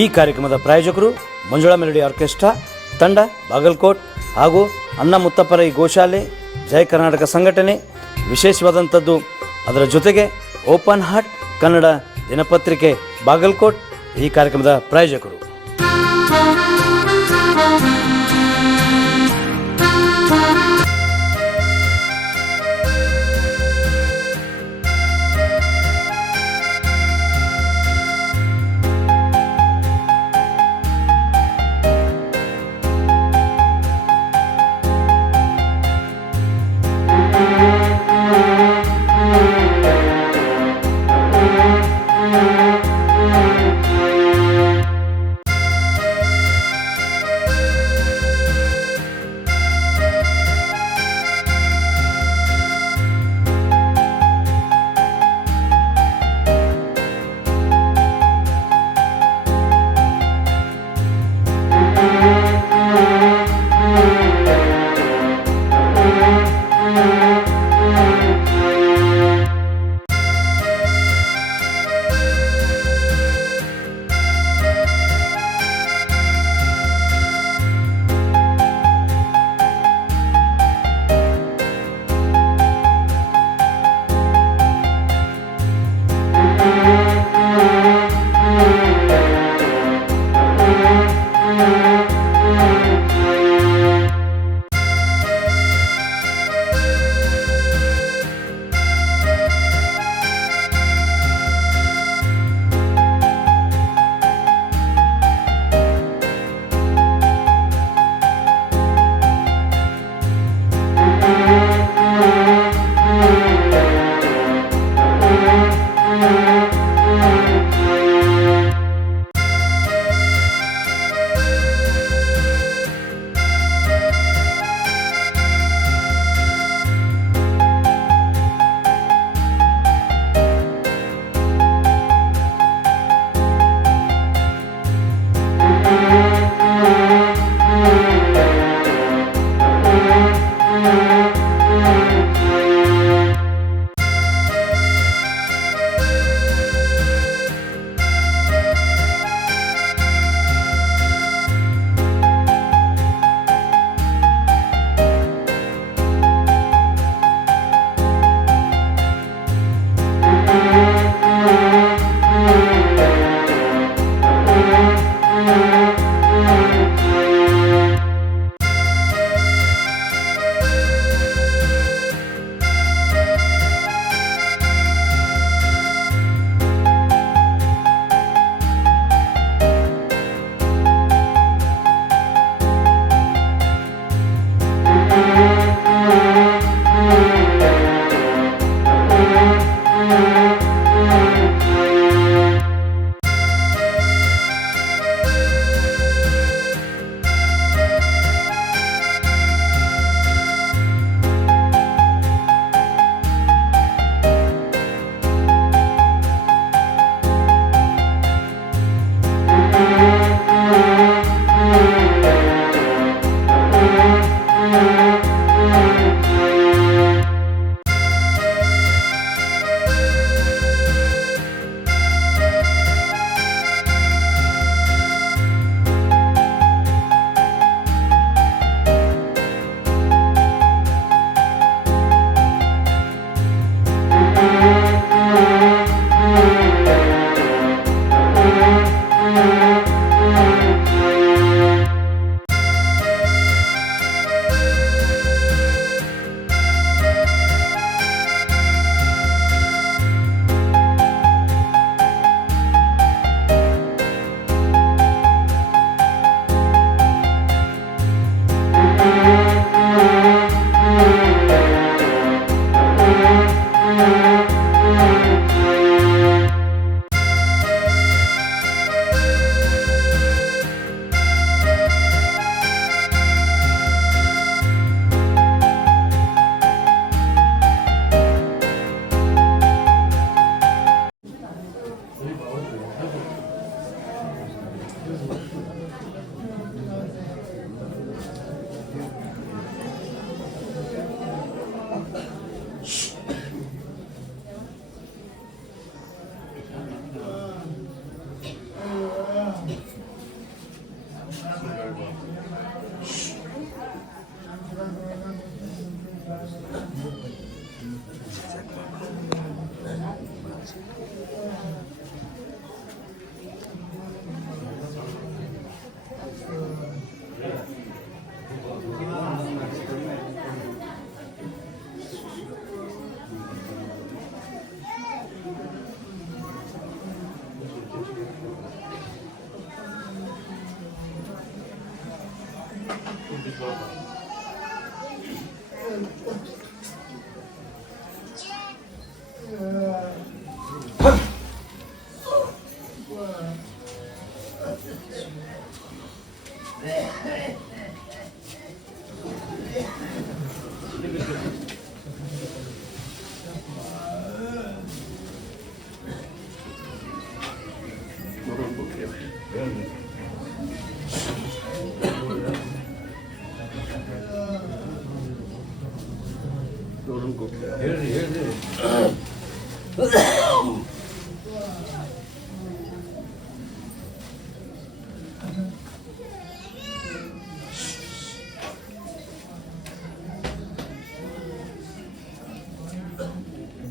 ಈ ಕಾರ್ಯಕ್ರಮದ ಪ್ರಾಯೋಜಕರು ಮಂಜುಳಾ ಮೆಲೋಡಿ ಆರ್ಕೆಸ್ಟ್ರಾ ತಂಡ ಬಾಗಲಕೋಟ್ ಹಾಗೂ ಅನ್ನ ಮುತ್ತಪ್ಪರೈ ಗೋಶಾಲೆ ಜಯ ಕರ್ನಾಟಕ ಸಂಘಟನೆ. ವಿಶೇಷವಾದಂಥದ್ದು ಅದರ ಜೊತೆಗೆ ಓಪನ್ ಹಾರ್ಟ್ ಕನ್ನಡ ದಿನಪತ್ರಿಕೆ ಬಾಗಲಕೋಟ್ ಈ ಕಾರ್ಯಕ್ರಮದ ಪ್ರಾಯೋಜಕರು.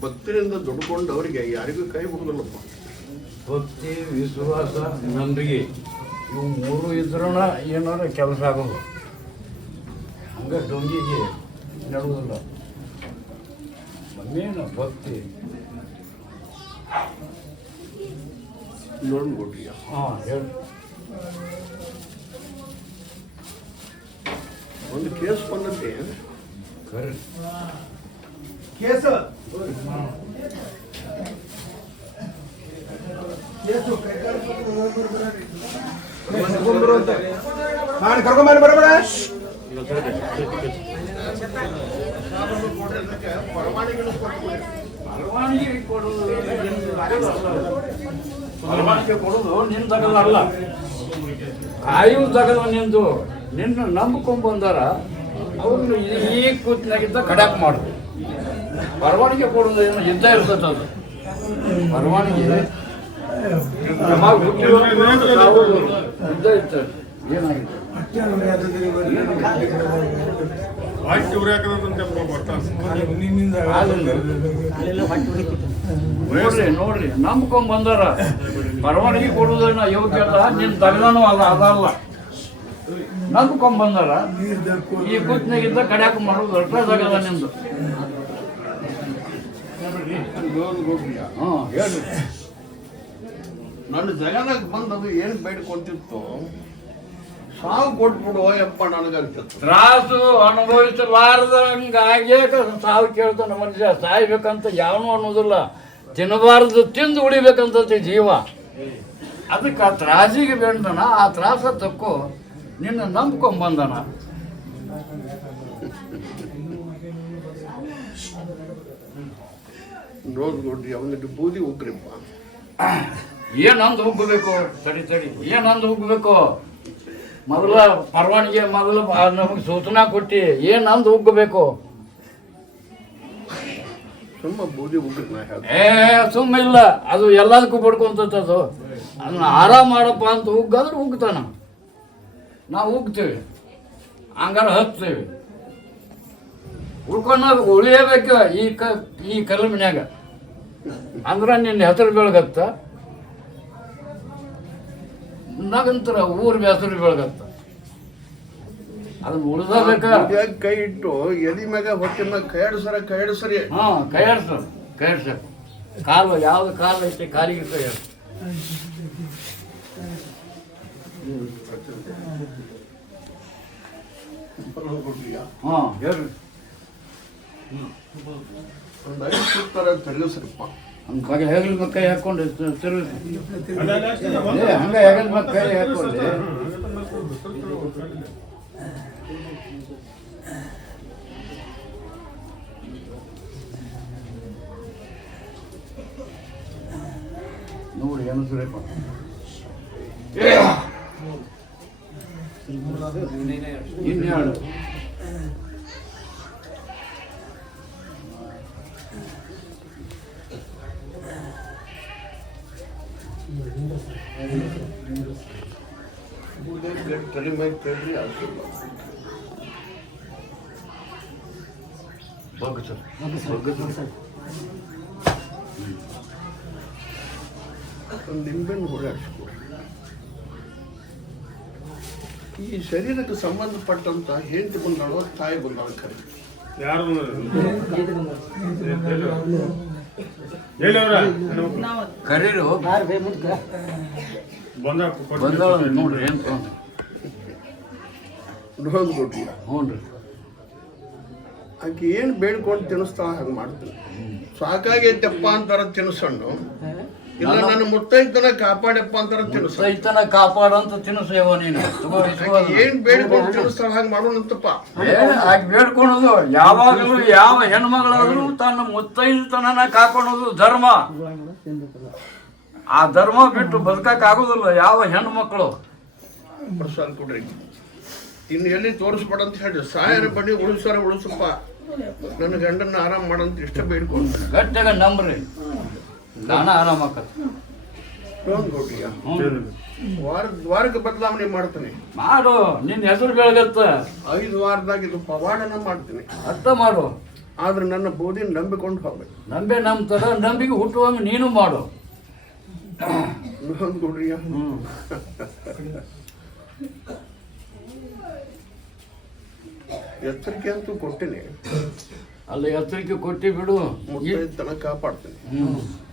ಭಕ್ತಿಯಿಂದ ದುಡ್ಕೊಂಡವರಿಗೆ ಯಾರಿಗೂ ಕೈ ಬಿಡುದಿಲ್ಲಪ್ಪ. ಭಕ್ತಿ, ವಿಶ್ವಾಸ, ನಂಬಿಕೆ ಇವು ಮೂರು ಇದ್ರೂ ಏನಾರ ಕೆಲಸ ಆಗೋದು. ಹಂಗೆ ಡೊಂಗಿಗೆ ನಡುವುದಿಲ್ಲ. ಮೇನು ಭಕ್ತಿ. ನೋಡ್ಬಿಟ್ರಿ ಹಾಂ ಹೇಳಿ. ಒಂದು ಕೇಸ್ ಬಂದೈತಿ. ಕರೆ ಕೇಸು ಮಾಡಿ ಕರ್ಕೊಂಬಂದು ಬರಬೇಡ. ಪರವಾನಗಿ ಕೊಡೋದು ನಿನ್ನ ತಗದಲ್ಲ, ಕಾಯುವ ತಗದ ನಿಂದು. ನಿನ್ನ ನಂಬ್ಕೊಂಡ್ಬಂದಾರ ಅವ್ರನ್ನ ಈ ಕೂತ್ನಾಗಿದ್ದ ಕಡ್ಯಾಕ್ ಮಾಡುದು. ಪರವಾನಗಿ ಕೊಡೋದು ಏನು ಇದ್ದ ಇರ್ತದೆ. ಅದು ಪರವಾನಗಿ ಇದ್ದ ಇರ್ತದೆ. ಏನಾಗಿದೆ ನೋಡ್ರಿ ನೋಡ್ರಿ ನಂಬ್ಕೊಂಡ್ ಬಂದಾರ. ಪರವಾನಗಿ ಕೊಡುವುದೇನ ಯೋಗ್ಯ ಅಲ್ಲ, ನಿನ್ ತಗದಾನು ಅಲ್ಲ, ಅದಲ್ಲ. ನಂಬ್ಕೊಂಡ್ ಬಂದಾರ ಈ ಕೂತ್ನಾಗಿದ್ದ ಕಡ್ಯಾಕ ಮಾಡೋದು ಅಟ್ರ ತಗದ ನಿಂದು. ಹಾಂ ಹೇಳ್ರಿ. ನನ್ನ ಜಗನಾಗ ಬಂದದು ಏನು ಬೇಡ್ಕೊಂತಿತ್ತು, ಸಾವು ಕೊಟ್ಬಿಡು ಯಪ್ಪ ನನಗಂತಿತ್ತು. ತ್ರಾಸು ಅನುಭವಿಸಲಾರ್ದಂಗಾಗೇ ಸಾವು ಕೇಳ್ತಾನ ಮನುಷ್ಯ. ಸಾಯ್ಬೇಕಂತ ಯಾವನು ಅನ್ನೋದಿಲ್ಲ, ತಿನ್ನಬಾರ್ದು ತಿಂದು ಉಳಿಬೇಕಂತತಿ ಜೀವ. ಅದಕ್ಕೆ ಆ ತ್ರಾಸಿಗೆ ಬೇಡ್ದನ, ಆ ತ್ರಾಸ ತಕ್ಕು ನಿನ್ನ ನಂಬ್ಕೊಂಬಂದನ. ನೋಡ್ರಿ ಅವನಿಗೆ ಬೂದಿ ಉಗ್ರಿಪ್ಪ. ಏನಂದು ಉಗ್ಗಬೇಕು? ತಡಿ ತಡಿ, ಏನಂದು ಉಗ್ಗಬೇಕು? ಮೊದಲ ಪರವಾನಿಗೆ ಮೊದಲು ನಮಗೆ ಸೂಚನಾ ಕೊಟ್ಟು ಏನಂದು ಉಗ್ಗಬೇಕು? ಸುಮ್ಮ ಬೂದಿ ಉಗ್ರಿ. ಸುಮ್ಮ ಇಲ್ಲ, ಅದು ಎಲ್ಲದಕ್ಕೂ ಬಡ್ಕೊಂತದ್ದು. ಅದನ್ನ ಆರಾಮ ಮಾಡಪ್ಪ ಅಂತ ಉಗ್ಗಾದ್ರೆ ಉಗ್ತಾನ. ನಾವು ಉಗ್ತೀವಿ, ಹಂಗಾರೆ ಹಚ್ತೀವಿ. ಉಳ್ಕೊಂಡು ಉಳಿಯಬೇಕು ಈ ಕಲಮಿನ್ಯಾಗ. ಅಂದ್ರೆ ನಿನ್ನ ಹೆಸರು ಬೆಳಗತ್ತ, ನಗಂತರ ಊರ್ ಹೆಸರು ಬೆಳಗತ್ತ. ಅದನ್ನ ಉಳಿಸಬೇಕ. ಕೈ ಇಟ್ಟು ಎದಿ ಮ್ಯಾಗ ಹೊಟ್ಟೆ ಮ್ಯಾಗ ಕೈಯಾಡಿಸರಿ. ಹಾ, ಕೈಯಾಡ್ಸಬೇಕು. ಕಾಲು ಯಾವ್ದು ಕಾಲು ಐತಿ, ಕಾಲಿಗೆ ಕೈಯಾಡ. ಹಾ ಹೇಳ್ರಿ. ಒಂದು 5 ಸುತ್ತರ ತಿರುಗಿಸ್ರಿಪ್ಪ. ಹಂಗೆ ಹೆಗಲ್ ಮೇಲೆ ಕೈ ಹಾಕೊಂಡು ತಿರುಗಿಸಿ. ಹಂಗೆ ಹೆಗಲ್ ಮೇಲೆ ಕೈ ಹಾಕೊಂಡು ನೋಡಿ ಅನಿಸ್ರಪ್ಪ. ಇನ್ನೇಳು ತಲೆ ಮ್ಯಾಗ ಕೇಳ್ರಿ ಆಗ್ತಿಲ್ಲ. ನಿಂಬೆಣ್ಣು ಹೊಡೆಯಾಡ್ಸ್ಕೊಡ್ರಿ. ಈ ಶರೀರಕ್ಕೆ ಸಂಬಂಧಪಟ್ಟಂತ ಹೆಂಡತಿ ಬಂದಾಳೋ ತಾಯಿ ಬಂದಾಳ ಖರೆ. ಯಾರು ಕರೀರು ಬಂದಳ ನೋಡ್ರಿ. ಏನು ನೋಂದು ಕೊಟ್ಟಿಯ ಹ್ಞೂ ರೀ. ಆಕೆ ಏನು ಬೇಡ್ಕೊಂಡು ತಿನ್ನಿಸ್ತಾಳ ಹಂಗೆ ಮಾಡ್ತೀನಿ. ಸಾಕಾಗೈತಪ್ಪ ಅಂತಾರ ತಿನ್ಸಣ್ಣು, ಇಲ್ಲ ನನ್ನ ಮುತ್ತೈತನ ಕಾಪಾಡಪ್ಪ ಅಂತಾರ ತಿನ್ಸ. ಸೈತನ ಕಾಪಾಡಂತ ತಿನ್ನಿಸೇವ ನೀನು. ಏನ್ ಬೇಡ್ಕೊಂಡು ತಿನ್ನಿಸ್ತಾಳ ಹಂಗೆ ಮಾಡೋಣಂತಪ್ಪ. ಆಕೆ ಬೇಡ್ಕೊಳೋದು ಯಾವಾಗಲೂ ಯಾವ ಹೆಣ್ಮಗಳಾದ್ರೂ ತನ್ನ ಮುತ್ತೈತನ ಕಾಪಾಡೋದು ಧರ್ಮ. ಆ ಧರ್ಮ ಬಿಟ್ಟು ಬದುಕಕ್ಕೆ ಆಗೋದಿಲ್ಲ ಯಾವ ಹೆಣ್ಣು ಮಕ್ಕಳು. ಪ್ರಸಾದ ಕೊಡ್ರಿ, ಇನ್ನು ಎಲ್ಲಿ ತೋರಿಸ್ಬೇಡ ಅಂತ ಹೇಳಿ, ಸಾಯರ ಬಡ್ಡಿ ಉಳಿಸಾರ ಉಳಿಸಪ್ಪ, ನನ್ನ ಗಂಡನ ಆರಾಮ್ ಮಾಡಂತ ಇಷ್ಟ ಬೇಡ್ಕೊಂಡು ಗಟ್ಟಿಯಾಗ ನಂಬ್ರಿ, ದಾನ ಆರಾಮಾಕತ್. ಕೊಟ್ಟಿಯ ವಾರಕ್ಕೆ ಬದಲಾವಣೆ ಮಾಡ್ತೀನಿ. ಮಾಡು, ನಿನ್ನ ಹೆಸರು ಬೆಳಗತ್ತ. 5 ವಾರದಾಗ ಇದು ಪವಾಡನ ಮಾಡ್ತೀನಿ. ಅರ್ಥ ಮಾಡು. ಆದ್ರೆ ನನ್ನ ಬೋಧಿನ ನಂಬಿಕೊಂಡು ಹೋಗ್ಬೇಕು. ನಂಬ್ತಾರ, ನಂಬಿಕೆ ಹುಟ್ಟುವಂಗ ನೀನು ಮಾಡು. ಕೊಡ್ರಿಯ ಎಚ್ಚರಿಕೆ ಅಂತೂ ಕೊಟ್ಟಿನಿ. ಅಲ್ಲ ಎಚ್ಚರಿಕೆ ಕೊಟ್ಟಿ ಬಿಡು, ತನ ಕಾಪಾಡ್ತೀನಿ.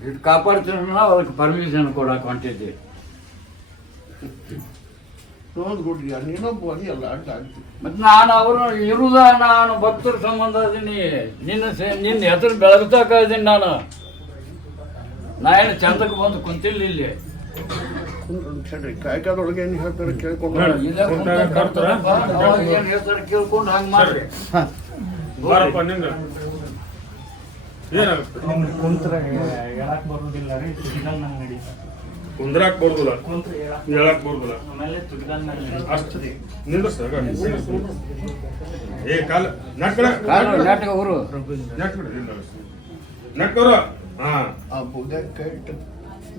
ಇಟ್ಟು ಕಾಪಾಡ್ತೀನಿ. ಅದಕ್ಕೆ ಪರ್ಮಿಷನ್ ಕೊಡಕ್ಕೆ ಹೊಂಟಿದ್ದೆ. ಕೊಡ್ರಿಯ ನೀನೊಬ್ಬ ಅಲ್ಲ ಅಡ್ಡ ಆಗ್ತೀನಿ. ಮತ್ತೆ ನಾನು ಅವರು ಇರುದ, ನಾನು ಭಕ್ತರ ಸಂಬಂಧ ಅದೀನಿ. ನಿನ್ನ ಹೆಸರು ಬೆಳಗ್ತಾಕ ಇದೀನಿ ನಾನು. ನಾ ಏನು ಚಂದಕ್ಕೆ ಬಂದು ಕುಂತಿಲ್ಲ ಇಲ್ಲಿ. ಕಾಯ್ಕಾದೊಳಗೆ ಏನು ಹೇಳ್ತಾರೆ ಕೇಳ್ಕೊಂಡು ಏನು ಹೇಳ್ತಾರೆ ಕೇಳ್ಕೊಂಡು ಹಂಗೆ ಮಾಡಿ. ಕುಂದ್ರಾಕ್ ಬರ್ಬೋದ, ಹೇಳಕ್ ಬರ್ಬೋದ ಅಷ್ಟು ನಿಂದ್ರಸ. ಏ ಕಾಲ ನಾಟಕ ಅವರು ನಟ್ಕರು. ಹಾ, ಆ ಬುದ್ಧ ಕೈ ಇಟ್ಟು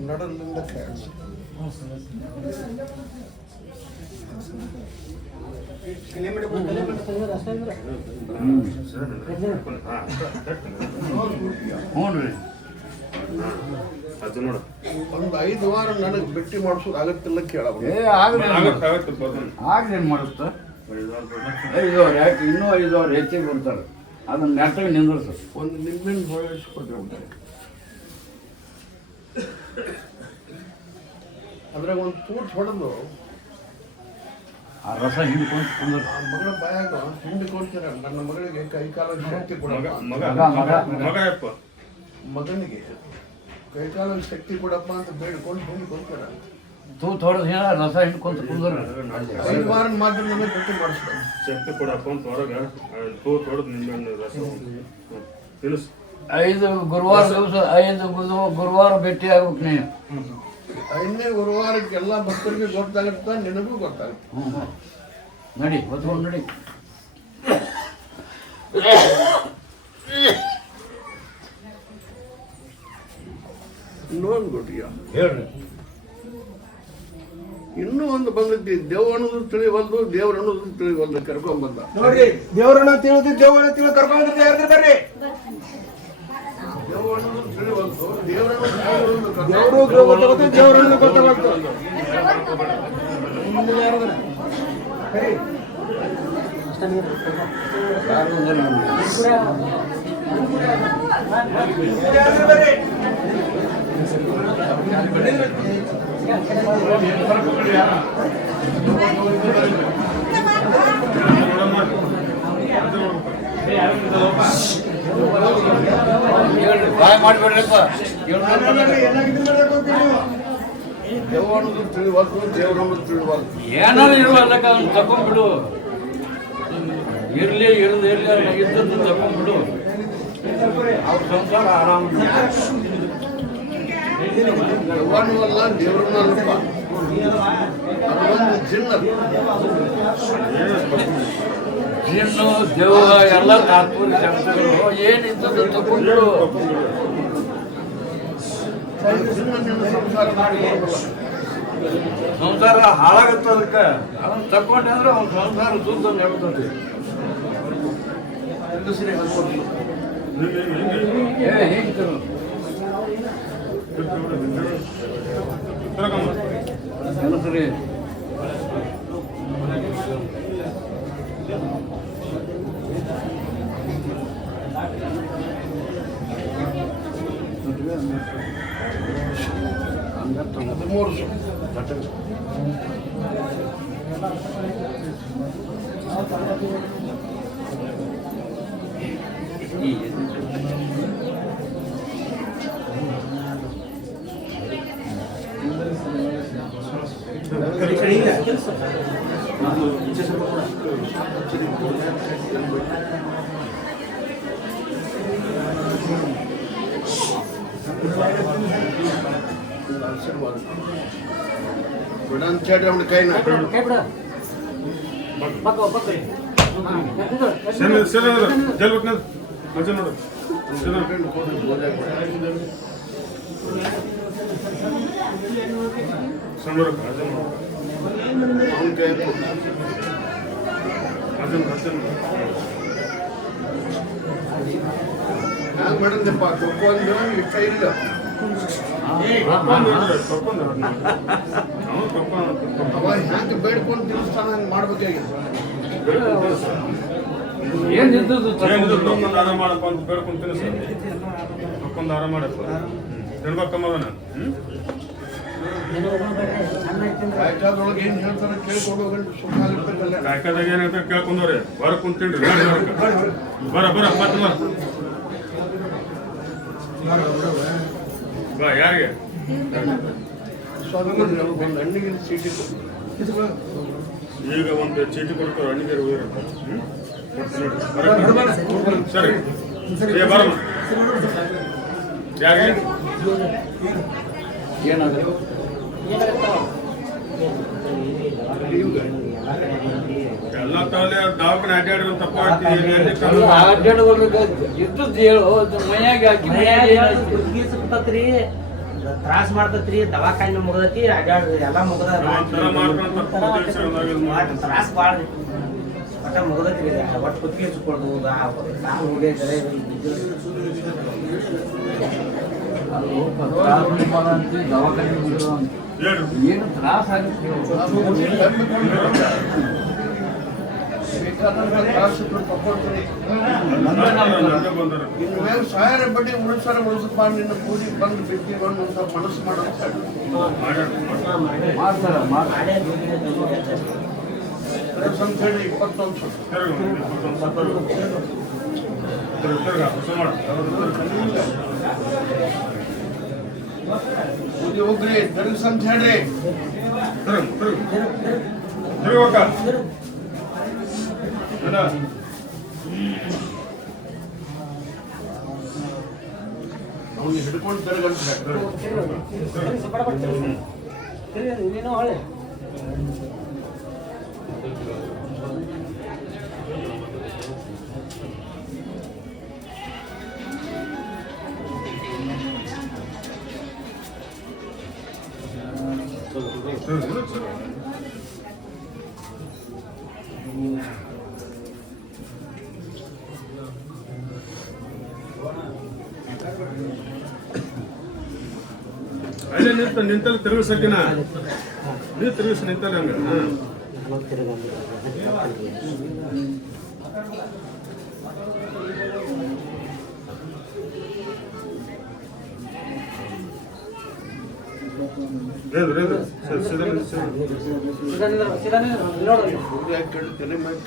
ನಡಲಿಂದ ಕೇಳಿಸಿ ಹ್ಞೂ ರೀ. ಅದು ನೋಡು, ಒಂದು 5 ವಾರ ನನಗೆ ಭೇಟಿ ಮಾಡಿಸೋದು ಆಗತ್ತಿಲ್ಲ ಕೇಳಬಹುದು. ಆಗ್ಲೇನು ಮಾಡುತ್ತ. 5 ವಾರ ಯಾಕೆ ಇನ್ನೂ 5 ವಾರ ಹೆಚ್ಚಿಗೆ ಬರ್ತಾರೆ. ಅದನ್ನ ನೆಟ್ಟಗೆ ನಿಂದ್ರಸು. ಒಂದು ನಿಂಬೆಹಣ್ಣು ಹೊಳಿಸ್ಕೊಡ್ತಾರೆ, ಅದ್ರಾಗ ಒಂದು ತೂಟ್ ಹೊಡೆದು ಆ ರಸ ಹಿಂಡ್ಕೊಂಡು ಕುಂದ್ರ. ಆ ಮಗಳ ಬಾಯಾಗ ಹಿಂಡಿಕೊಳ್ತೀರ. ನನ್ನ ಮಗಳಿಗೆ ಕೈ ಕಾಲ ಶಕ್ತಿ ಕೊಡ, ಮಗನಿಗೆ ಕೈ ಕಾಲ ಶಕ್ತಿ ಕೊಡಪ್ಪ ಅಂತ ಬೇಡ್ಕೊಂಡು ಹಿಂಡಿಕೊಳ್ತೀರ. ತೂತ್ ಹೊಡೆದು ಹೇಳ ರಸ ಹಿಂಡ್ಕೊಂತ ಕುಂದ್ರ. 5 ವಾರ ಮಾತ್ರ ನನಗೆ ಭೇಟಿ ಮಾಡಿಸ್ತಾರೆ. ಶಕ್ತಿ ಕೊಡಪ್ಪ ಅಂತ ಹೊರಗೆ ತೂತ್ ಹೊಡೆದು ನಿಂಬೆಹಣ್ಣು ರಸ ತಿನ್ನಿಸ್. 5 ಗುರುವಾರ ದಿವಸ 5 ಗುರುವಾರ ಭೇಟಿ ಆಗ್ಬೇಕು ನೀನು. 5ನೇ ಗುರುವಾರಕ್ಕೆ ಎಲ್ಲ ಭಕ್ತರಿಗೆ ಗೊತ್ತಾಗುತ್ತೆ, ನಿನಗೂ ಗೊತ್ತಾಗುತ್ತೆ. ನಡಿ ಹೊತ್ಕೊಂಡು ನಡಿ. ನೋಡ್ಬಿಟ್ಟಿಯ ಹೇಳ್ರಿ. ಇನ್ನೂ ಒಂದು ಬಂದೈತಿ, ದೇವ್ ಅನ್ನೋದು ತಿಳಿವಲ್ದು, ದೇವ್ರ ಅನ್ನೋದು ತಿಳಿವಲ್ದು. ಕರ್ಕೊಂಡ್ಬಂದ ನೋಡ್ರಿ, ದೇವ್ರನ್ನ ತಿಳಿದು ದೇವ್ರನ್ನ ತಿಳಿದು ಕರ್ಕೊಂಡ್ಬಂದ್ರೆ ಯಾರ್ದು ಬರ್ರಿ. ದೇವ್ ಅನ್ನೋದು ತಿಳಿವಲ್ದು, ದೇವ್ರ ಅನ್ನೋದು ದೇವ್ರು ಗೊತ್ತಾಗುತ್ತೆ, ದೇವ್ರನ್ನ ಗೊತ್ತಾಗುತ್ತೆ. ಬಾಯ್ ಮಾಡಿಬಿಡ್ರಪ್ಪ. ದೇವ್ ಅನ್ನೋದು ತಿಳಿವಲ್ದು, ದೇವ್ರ ಅನ್ನೋದು ತಿಳಿವಲ್ದು. ಏನಾದ್ರು ಇರುವಲ್ಲಕ್ಕ ಅದನ್ನ ತಕೊಂಡ್ಬಿಡು. ಇರ್ಲಿ ಇದ್ದದ್ದು ತಕೊಂಡ್ಬಿಡು. ಅವ್ರ ಸಂಸಾರ ಆರಾಮ. ದೇವನೂ ಅಲ್ಲ, ದೇವ್ರನ್ನೂ ಅಲ್ಲಪ್ಪ. ಅದೊಂದು ಜಿನ್ನ. ಜಿನ್ನು ದೇವ ಎಲ್ಲ ತಾತ್ಪರ್ಯ ಶಬ್ದಗಳು ಏನಿದ್ದದ್ದು ತಕೊಂಡ್ಬಿಡು. ಸಂಸಾರ ಹಾಳಾಗತ್ತ. ಅದಕ್ಕೆ ಅದನ್ನ ತಕೊಂಡೆ ಅಂದ್ರೆ ಅವ್ನ ಸಂಸಾರ ಶುದ್ಧ ನೆಡ್ತದೆ. ಹಿಂಗೆ ಕೆಲಸರಿ. ಹದಿಮೂರು ಆಶೀರ್ವಾದ ಬಿಡ ಅಂತ ಹೇಳಿ ಅವ್ನ ಕೈನ ಜಲ್ ಬಿಟ್ನ ಅಜ್ಜ ನೋಡು ಸಣ್ಣ ಅಜ್ಜ ನೋಡು ಅವ್ನ ಕೈ ಅಜ್ಜನ್ ಹ್ಯಾಂಗ ಮಾಡಿದ್ದಪ್ಪ ತಗೊಂಡು ಇಷ್ಟ ಇಲ್ಲ ಅವ ಹ್ಯಾಂಗ ಬೇಡ್ಕೊಂಡು ತಿನ್ನಿಸ್ತಾನ ಹಂಗೆ ಮಾಡ್ಬೇಕಾಗಿತ್ತು ಆರಾಮ ಮಾಡಪ್ಪ ಅಂತ ಬೇಡ್ಕೊಂಡು ತಿನ್ನಿಸ ತಕ್ಕೊಂಡು ಆರಾಮ ಮಾಡಪ್ಪ ಹೆಣ್ಮಕ್ಕಮ್ಮದನ ಕಾಯ್ಕಾದೊಳಗೆ ಏನು ಹೇಳ್ತಾರ ಕೇಳ್ಕೊಂಡು ಹೋಗಂಡು ಸುಖ ಇರ್ಬೇಕಲ್ಲ ಕಾಯ್ಕದಾಗ ಏನಂತ ಕೇಳ್ಕೊಂಡವ್ರೆ ಹೊರ ಕುಂತೀನ್ರಿ ಬರ ಮತ್ತೆ ಬಾ ಯಾರಿಗೆ ಸ್ವಾಮಿ ಒಂದು ಹಣ್ಣಿಗೆ ಚೀಟಿ ಈಗ ಒಂದು ಚೀಟಿ ಕೊಡ್ತಾರೆ ಹಣ್ಣಿಗೆ ಸರಿ ಬರಮ್ಮ ಯಾರಿಗೆ ಏನಾದ್ರು ಎಲ್ಲ ತಗೊಳ್ಳಿ ದವಾಖಾನೆ ಅಡ್ಡಾಡಿರೋ ತಪ್ಪಾಗ್ತಿ ಇದ್ದದ್ದು ಹೇಳು ಮೈಯಾಗ ಹಾಕಿ ತ್ರಾಸ ಮಾಡ್ತತ್ರಿ ದವಾಖಾನೆ ಮುಗ್ದತಿ ಅಡ್ಯಾಡ ಎಲ್ಲ ಮುಗ್ದ ತ್ರಾಸ ಬಾಳ ಒಟ್ಟ ಮುಗ್ದತ್ರಿ ಒಟ್ಟು ಕುತ್ತಿಗೆ ಹಚ್ಕೊಳ್ದು ದವಾಖಾನೆ ಏನು ತ್ರಾಸ ಆಗುತ್ತೆ ಇನ್ನು ಮೇಲೆ ಸಾವಿರ ಬಡ್ಡಿ ಉಳಿಸಪ್ಪ ನಿನ್ನ ಕೂಡಿ ಬಂದು ಬಿಟ್ಟು ಬಂದು ಸ್ವಲ್ಪ ಮನಸ್ಸು ಮಾಡೋದು ಅಂತ ಹೇಳಿ 21 ಹೋಗ್ರಿ ದರ್ಸ್ ಅಂತ ಹೇಳ್ರಿ ಅವ್ನು ಹಿಡ್ಕೊಂಡು ತಿರುಗಂತ ಅಲ್ಲೇ ನಿಂತಲ್ಲಿ ತಿರುಗಿಸಕ್ಕಿನ ನೀವು ತಿರುಗಿಸಿ ನಿಂತಲ್ಲ ಹಂಗ ತಲೆ ಮೇಲೆ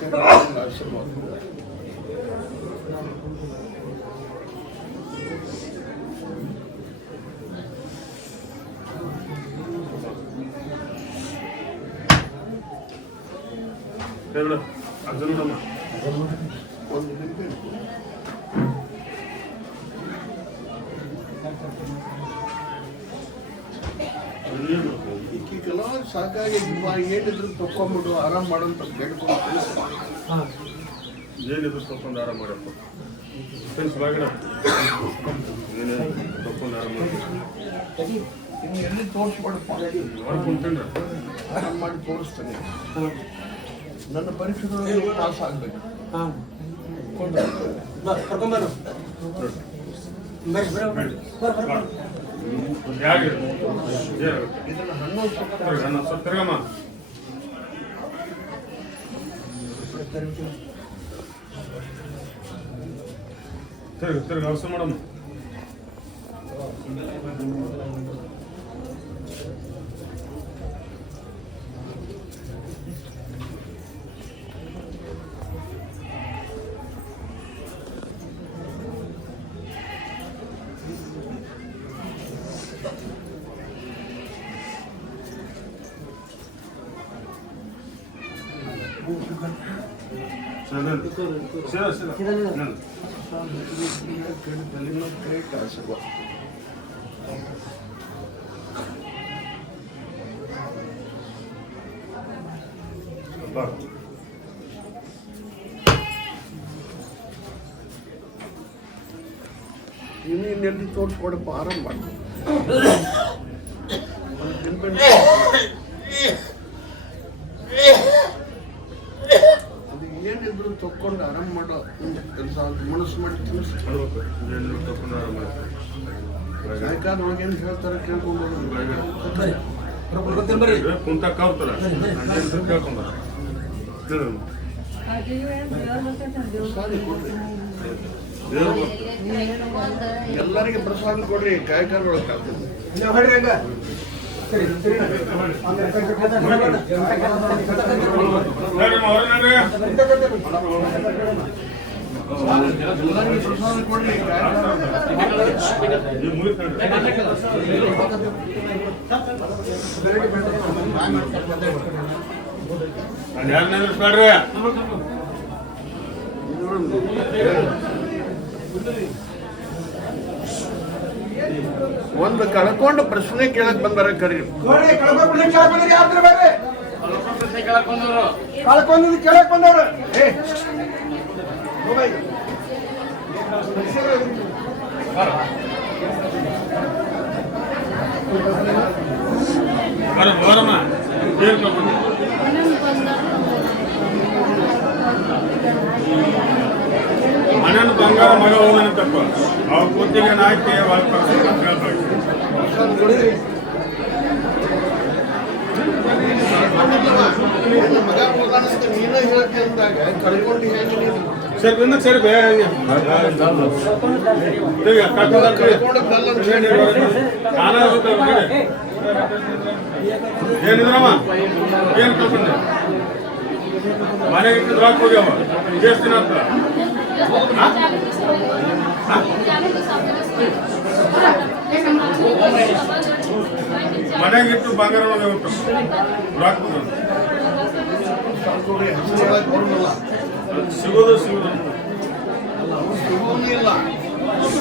ಆಶೀರ್ವಾದ ಅರ್ಜುನ ಒಂದು ನಿಂಬೆ ಈಗೀಗೆಲ್ಲ ಸಾಕಾಗಿ ಏನಿದ್ರು ತಕೊಂಡ್ಬಿಡು ಆರಾಮ್ ಮಾಡೋಂತ ಬೇಡ್ಕೊಂಡು ಏನಿದ್ರು ತಕೊಂಡು ಆರಾಮ ಮಾಡಪ್ಪ ಫ್ರೆಂಡ್ಸ್ ಬಾಗಿಡ ತಕೊಂಡು ಆರಾಮ ಮಾಡಿ ಇನ್ನು ಎಲ್ಲಿ ತೋರಿಸ್ಬೇಡಪ್ಪ ಕುಂತೇನ್ರ ಆರಾಮ್ ಮಾಡಿ ತೋರಿಸ್ತೇನೆ ನನ್ನ ಪರೀಕ್ಷೆದೊಳಗೆ ಪಾಸ್ ಆಗ್ಬೇಕು ಇದನ್ನ ಹಣ್ಣು ತಿರ್ಗಮ್ಮ ತಿರ್ಗ ಅವಸರ ಮಾಡಮ್ಮ ಇನ್ನೆಲ್ಲಿ ತೋರಿಸ್ಕೊಡಪ್ಪ ಆರಾಮ್ ಮಾಡಿ ಅದು ಏನಿದ್ರು ತಕ್ಕೊಂಡು ಆರಾಮ್ ಮಾಡೋ ಕೆಲಸ ಮನಸ್ಸು ಮಾಡಿ ತಿನ್ನಿಸಿ ಸಾಯಂಕಾಲದೊಳಗೆ ಏನು ಹೇಳ್ತಾರೆ ಕೇಳ್ಕೊಂಡು ಕುಂತ ಕಾವ್ತಾರ ಕೇಳ್ಕೊಂಬ ಎಲ್ಲರಿಗೆ ಪ್ರಸಾದ ಕೊಡ್ರಿ ಕಾಯ್ಕಾರೊಳಗೆ ನೀವು ಹೊಡ್ರಿ ಹಂಗ ಸರಿ ಸರಿ ಎಲ್ಲರಿಗೆ ಪ್ರಸಾದ ಕೊಡ್ರಿ ಯಾರನ್ರಿ ಒಂದು ಕಳ್ಕೊಂಡು ಪ್ರಶ್ನೆ ಕೇಳಕ್ ಬಂದಾರ ಕರೀ ನೋಡಿ ಕಳ್ಕೊಂಡ್ಬಿಟ್ಟು ಕೇಳಕ್ ಬಂದ್ರಿ ಯಾರ್ದ್ರ ಬರ್ರಿ ಕಳ್ಕೊಂಡ್ ಕೇಳಕ್ ಬಂದವ್ರು ಏ ಮೊಬೈಲ್ ಬರಮ್ಮ ಮನೆಯನ್ನು ಬಂಗಾರ ಮಗ ಹೋದನಂತಪ್ಪ ಅವ್ರ ಕೂತಿಗೆ ನಾಯ್ಕೆ ಮಗ ಹೋದಾನಂತ ನೀನೇ ಹೇಳ್ತಿ ಅಂದಾಗ ಕಳ್ಕೊಂಡು ಹೇಗೆ ನೀನು ಸರ್ ಬಂದ ಸರ್ ಕಳ್ಕೊಂಡದ್ದಲ್ಲ ಅಂತ ಹೇಳಿ ಏನಿದ್ರಮ್ಮ ಏನ್ ಕಳ್ಕೊಂಡೆ ಮನೆಗೆ ಇಟ್ಟು ರಾಕ್ ಹೋಗ್ಯಾವ ಎಷ್ಟು ದಿನ ಅಂತ ಮನೆಗಿಟ್ಟು ಬಂಗಾರ ಹೋಗ್ಬಿಟ್ಟು ರಾಕ್ ಬರೋಲ್ಲ ಸಿಗೋದು ಇಲ್ಲ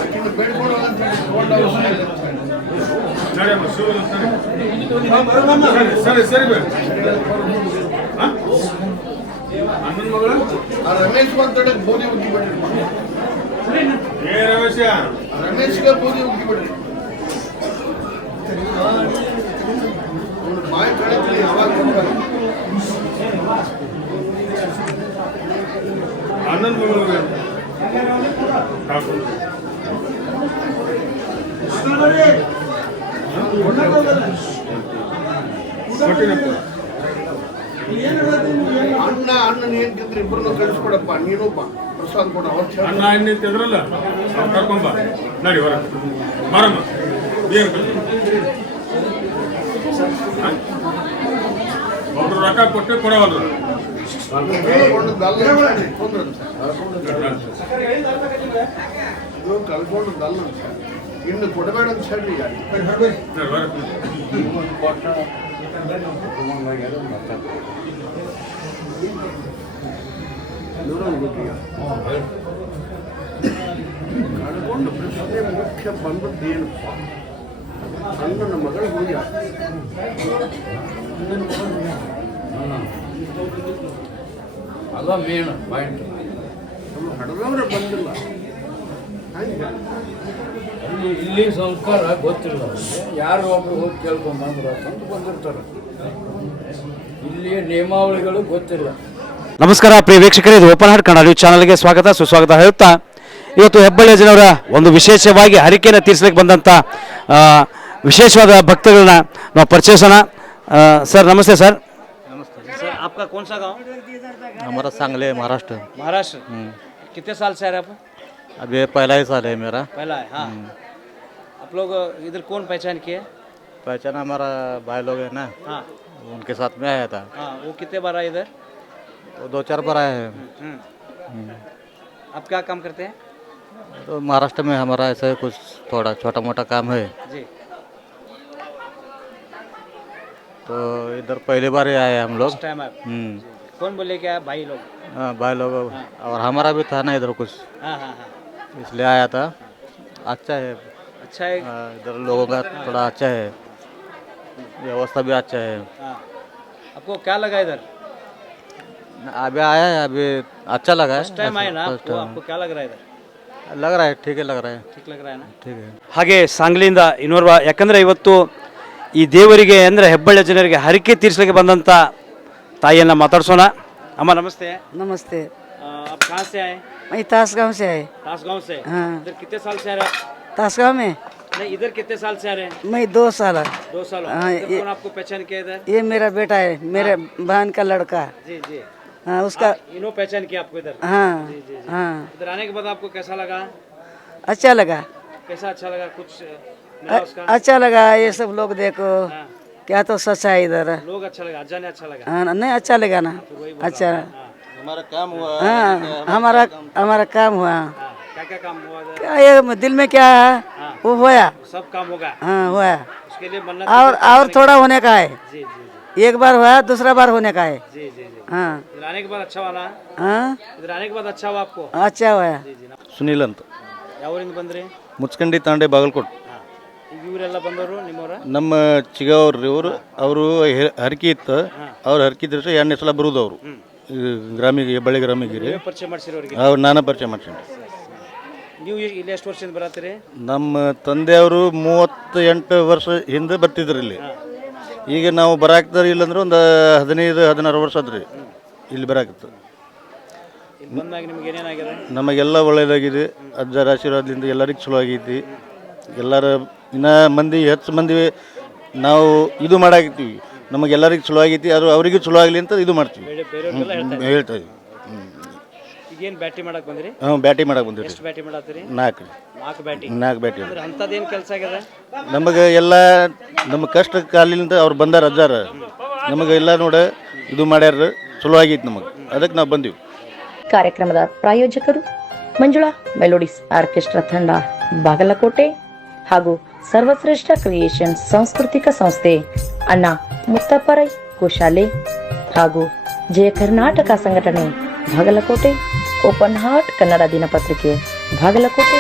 ಆಕಿನ ಬೇಡ್ಕೊಳ್ಳೋ ಅಂತ ಹೇಳಿ ತಗೊಂಡ ಅವಶ್ಯ ಇಲ್ಲ ಅಂತ ಹೇಳಿ. ನಡಿಯಮ್ಮ ಸಿಗೋದು ಸರಿ ಸರಿ ಬೇ ಅಣ್ಣನ ಮಗಳು ಆ ರಮೇಶ್ ಬಂತಡಕ್ಕೆ ಬೂದಿ ಉಗ್ಗಿ ಬಿಡ್ರಿ ಏ ರಮೇಶ ರಮೇಶ್ಗೆ ಬೂದಿ ಉಗ್ಗಿ ಬಿಡ್ರಿ ಅವ್ನು ಬಾಯಿ ಕಳಿತ್ರಿ ಯಾವಾಗ ಕೊಡ್ತಾರೆ ಅಣ್ಣನ ಮಗಳಿಗೆ ಕೊಟ್ಟಿನಪ್ಪ ಅಣ್ಣ ಅಣ್ಣನ ಏನ್ ತಿಂದ್ರೆ ಇಬ್ಬರನ್ನು ಕಳಿಸ್ಕೊಡಪ್ಪ ನೀನೊಬ್ಬ ಪ್ರಸಾದ್ ಕೊಡ ಅವತ್ತು ಅಣ್ಣ ಅಣ್ಣ ತಿಂದ್ರಲ್ಲ ಅವ್ರು ಕರ್ಕೊಂಬ ನಡಿ ಹೊರ ಬರಮ್ಮ ಏನ್ ಒಬ್ರು ರೊಕ್ಕ ಕೊಟ್ಟೆ ಕೊಡವಲ್ರು ಕಳ್ಕೊಂಡದ್ದಲ್ಲ ಅಂತ ಇನ್ನು ಕೊಡಬೇಡ ಅಂತ ಹೇಳಿ ಕಳ್ಕೊಂಡು ಪ್ರಶ್ನೆ ಮುಖ್ಯ ಬಂದದ್ದೇನಪ್ಪ ಅಣ್ಣನ ಮಗಳು ಹುಡುಗ ಅದ ಮೇನ್ ಪಾಯಿಂಟ್. ನಮ್ಮ ಹಡದವ್ರೆ ಬಂದಿಲ್ಲ ಇಲ್ಲಿ ಸಂಸ್ಕಾರ ಗೊತ್ತಿಲ್ಲ ಅವ್ರಿಗೆ. ಯಾರು ಒಬ್ರು ಹೋಗಿ ಕೇಳ್ಕೊಂಬಂದ್ರು ಅಂತ ಬಂದಿರ್ತಾರೆ. ಇಲ್ಲಿ ನಿಯಮಾವಳಿಗಳು ಗೊತ್ತಿಲ್ಲ. ನಮಸ್ಕಾರ ಪ್ರಿಯ ವೀಕ್ಷಕರೇ, ಇದು ಓಪನ್ ಹಾರ್ಟ್ ಕನ್ನಡ ನ್ಯೂಸ್ ಚಾನಲ್ಗೆ ಸ್ವಾಗತ ಸುಸ್ವಾಗತ ಹೇಳುತ್ತಾ ಇವತ್ತು ಹೆಬ್ಬಳ್ಳಿ ಜನರ ಒಂದು ವಿಶೇಷವಾಗಿ ಹರಿಕೆಯನ್ನು ತೀರಿಸಲಿಕ್ಕೆ ಬಂದಂಥ ವಿಶೇಷವಾದ ಭಕ್ತಗಳನ್ನ ನಾವು ಪರಿಚಯಿಸೋಣ. ಸರ್ ನಮಸ್ತೆ ಸರ್. सर आपका कौन सा गांव? हमारा सांगली महाराष्ट्र। महाराष्ट्र। कितने साल से आ रहे हैं आप? अभी पहला ही साल है मेरा। पहला है, हाँ। आप लोग इधर कौन पहचान किए? पहचान हमारा भाई लोग है ना, हाँ उनके साथ में आया था। हाँ, वो कितने बार आए इधर? वो 2-4 बार आए हैं। आप क्या काम करते हैं? तो महाराष्ट्र में हमारा ऐसा कुछ थोड़ा छोटा मोटा काम है, जी। तो इधर पहली बार ही आए हम लोग। टाइम आप कौन बोले क्या भाई लोग? हाँ भाई लोग और हमारा भी था ना इधर कुछ, हाँ हाँ हाँ, इसलिए आया था। अच्छा है। अच्छा है। हाँ, इधर लोगों का थोड़ा अच्छा है, व्यवस्था भी अच्छा है। हाँ, आपको क्या लगा इधर? अभी आया है, अभी अच्छा लगा है। फर्स्ट टाइम आए ना First आपको, time आपको क्या लग रहा है इधर? लग रहा है, ठीक है लग रहा है, ठीक लग रहा है ना? ठीक है। ಹಾಗೆ ಸಾಂಗ್ಲಿಯಿಂದ ಇನ್ನೋರ್ವ, ಯಾಕಂದರೆ ಇವತ್ತು ಈ ದೇವರಿಗೆ ಅಂದರೆ ಹೆಬ್ಬಳ್ಳಿ ಜನರಿಗೆ ಹರಕೆ ತೀರಿಸಲಿಕ್ಕೆ ಬಂದಂಥ ತಾಯಿಯನ್ನು ಮಾತಾಡ್ಸೋಣ. ಅಮ್ಮ ನಮಸ್ತೆ. नमस्ते। आप कहाँ से आए? मैं तास गाँव से आए। तास गाँव से? हाँ। इधर कितने साल से आ रहे हैं? तास गाँव में नहीं, इधर कितने साल से आ रहे हैं? मैं 2 साल। 2 साल हो। हाँ, इधर कौन आपको पहचान किया इधर? ये मेरा बेटा है, मेरे बहन का लड़का। जी जी। हाँ उसका। इन्हों पहचान किया आपको इधर? हाँ जी जी जी। हाँ, इधर आने के बाद आपको कैसा लगा? अच्छा लगा। कैसा अच्छा लगा? कुछ मिला उसका? अच्छा लगा। ये सब लोग देखो हाँ। क्या तो सच है इधर। लोग अच्छा लगा, अज्जा ने अच्छा लगा? हाँ नहीं अच्छा लगा ना, अच्छा। हाँ। हमारा काम हुआ। हाँ हमारा काम हुआ। हाँ, क्या क्या काम हुआ इधर? क्या ये दिल में क्या है वो होया। सब काम होगा? हाँ हुआ। उसके लिए मन्नत और थोड़ा होने का है। जी जी जी एक बार हुआ, दूसरा बार होने का है। जी जी जी। हाँ इधर आने के बाद अच्छा हुआ ना? हाँ इधर आने के बाद अच्छा हुआ आपको? अच्छा हुआ। जी जी। ಸುನೀಲ್ ಅಂತ, ಯಾವ ಊರಿಂದ ಬಂದ್ರಿ? ಮುಚ್ಕಂಡಿ ತಾಂಡೆ ಬಾಗಲಕೋಟ್. ಹಾಂ. ಈಗ ಇವರೆಲ್ಲ ಬಂದವರು ನಿಮ್ಮವರ? ನಮ್ಮ ಚಿಗವ್ರಿ ಅವರು ಹರಕೆ ಇತ್ತು, ಅವ್ರು ಹರಕೆ ದಿವಸ 2ನೇ ಸಲ ಬರುವುದು ಅವರು ಗ್ರಾಮಿಗೆ, ಹೆಬ್ಬಳ್ಳಿ ಗ್ರಾಮಿಗಿರಿ. ನೀವೇ ಪರಿಚಯ ಮಾಡಿಸಿರೋರಿಗೆ? ಅವ್ರು ನಾನೇ ಪರಿಚಯ ಮಾಡ್ತೀನಿ. ನೀವು ಇಲ್ಲಿ ಎಷ್ಟು ವರ್ಷದಿಂದ ಬರತ್ತೀರಿ? ನಮ್ಮ ತಂದೆಯವರು 38 ವರ್ಷ ಹಿಂದೆ ಬರ್ತಿದ್ರು ಇಲ್ಲಿ. ಈಗ ನಾವು ಬರಾಕ್ತಾರೆ ಇಲ್ಲಂದ್ರೆ ಒಂದು 15-16 ವರ್ಷ ಆದ್ರಿ ಇಲ್ಲಿ ಬರಾಕತ್ತು. ಇಲ್ಲಿ ಬಂದಾಗ ನಿಮ್ಗೆ ಏನೇನಾಗಿದೆ? ನಮಗೆಲ್ಲ ಒಳ್ಳೇದಾಗಿದೆ, ಅಜ್ಜರ ಆಶೀರ್ವಾದದಿಂದ ಎಲ್ಲರಿಗೂ ಚಲೋ ಆಗೈತಿ. ಎಲ್ಲರ ಇನ್ನ ಮಂದಿ ಹೆಚ್ಚು ಮಂದಿ ನಾವು ಇದು ಮಾಡಾಕತ್ತೀವಿ, ನಮಗೆಲ್ಲರಿಗೂ ಚಲೋ ಆಗೈತಿ, ಅದು ಅವರಿಗೂ ಚಲೋ ಆಗಲಿ ಅಂತ ಇದು ಮಾಡ್ತೀವಿ, ಬೇರೆಯವ್ರಿಗೆಲ್ಲ ಹೇಳ್ತಾರೆ? ಹೇಳ್ತಾ ಇದ್ವಿ. ಈಗೇನು ಬ್ಯಾಟಿ ಮಾಡಕ್ಕೆ ಬಂದ್ರಿ? ಹ್ಞೂ ಬ್ಯಾಟಿ ಮಾಡಕ್ಕೆ ಬಂದಿರಿ. ಎಷ್ಟು ಬ್ಯಾಟಿ ಮಾಡತ್ತೀರಿ? 4 ಬ್ಯಾಟಿ. 4 ಬ್ಯಾಟಿ. ಅಂದ್ರೆ ಅಂಥದ್ದೇನು ಕೆಲಸ ಆಗಿದೆ? ನಮಗೆ ಎಲ್ಲ ನಮ್ಮ ಕಷ್ಟ ಕಾಲಿಂದ ಅವ್ರು ಬಂದಾರ ಅಜ್ಜಾರ, ನಮಗೆ ಎಲ್ಲ ನೋಡ ಇದು ಮಾಡ್ಯಾರ, ಚಲೋ ಆಗೈತಿ ನಮಗೆ, ಅದಕ್ಕೆ ನಾವು ಬಂದೀವಿ. ಕಾರ್ಯಕ್ರಮದ ಪ್ರಾಯೋಜಕರು ಮಂಜುಳಾ ಮೆಲೋಡಿಸ್ ಆರ್ಕೆಸ್ಟ್ರಾ ತಂಡ ಬಾಗಲಕೋಟೆ ಹಾಗೂ ಸರ್ವಶ್ರೇಷ್ಠ ಕ್ರಿಯೇಷನ್ ಸಾಂಸ್ಕೃತಿಕ ಸಂಸ್ಥೆ ಅಣ್ಣ ಮುತ್ತಪ್ಪರೈ ಗೋಶಾಲೆ ಹಾಗೂ ಜಯ ಕರ್ನಾಟಕ ಸಂಘಟನೆ ಬಾಗಲಕೋಟೆ, ಓಪನ್ ಹಾರ್ಟ್ ಕನ್ನಡ ದಿನಪತ್ರಿಕೆ ಬಾಗಲಕೋಟೆ.